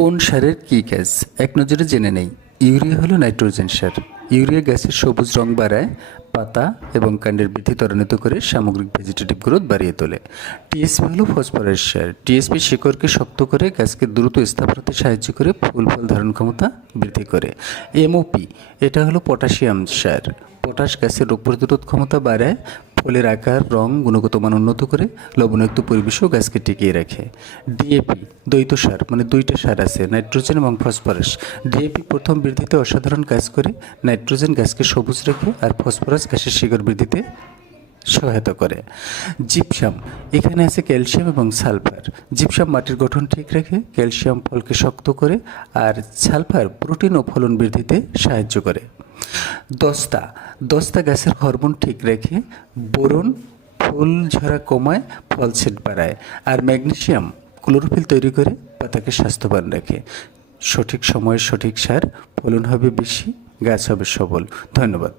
কোন সারের কী কাজ এক নজরে জেনে নেই। ইউরিয়া হলো নাইট্রোজেন সার। ইউরিয়া গাছের সবুজ রং বাড়ায়, পাতা এবং কাণ্ডের বৃদ্ধি ত্বরান্বিত করে, সামগ্রিক ভেজিটেটিভ গ্রোথ বাড়িয়ে তোলে। টিএসপি হলো ফসফরাস সার। টিএসপি শিকড়কে শক্ত করে গাছকে দ্রুত স্থাপন হতে সাহায্য করে, ফুল ফল ধারণ ক্ষমতা বৃদ্ধি করে। এমওপি এটা হলো পটাশিয়াম সার। পটাশ গাছের রোগ প্রতিরোধ ক্ষমতা বাড়ায়, ফলের আকার, রং, গুণগত মান উন্নত করে, লবণাক্ত পরিবেশেও গাছকে টিকিয়ে রাখে। ডিএপি দ্বৈত সার, মানে দুইটা সার আছে, নাইট্রোজেন এবং ফসফরাস। ডিএপি প্রথম বৃদ্ধিতে অসাধারণ কাজ করে, নাইট্রোজেন গাছকে সবুজ রাখে আর ফসফরাস গাছের শিকড় বৃদ্ধিতে সহায়তা করে। জিপসাম, এখানে আছে ক্যালসিয়াম এবং সালফার। জিপসাম মাটির গঠন ঠিক রাখে, ক্যালসিয়াম ফলকে শক্ত করে, আর সালফার প্রোটিন ও ফলন বৃদ্ধিতে সাহায্য করে। দস্তা, দস্তা গাছের হরমোন ঠিক রেখে, বোরন ফুল ঝরা কমায়, ফল সেট বাড়ায়, আর ম্যাগনেসিয়াম ক্লোরোফিল তৈরি করে পাতাকে স্বাস্থ্যবান রাখে। সঠিক সময়ে সঠিক সার, ফলন হবে বেশি, গাছ হবে সবল। ধন্যবাদ।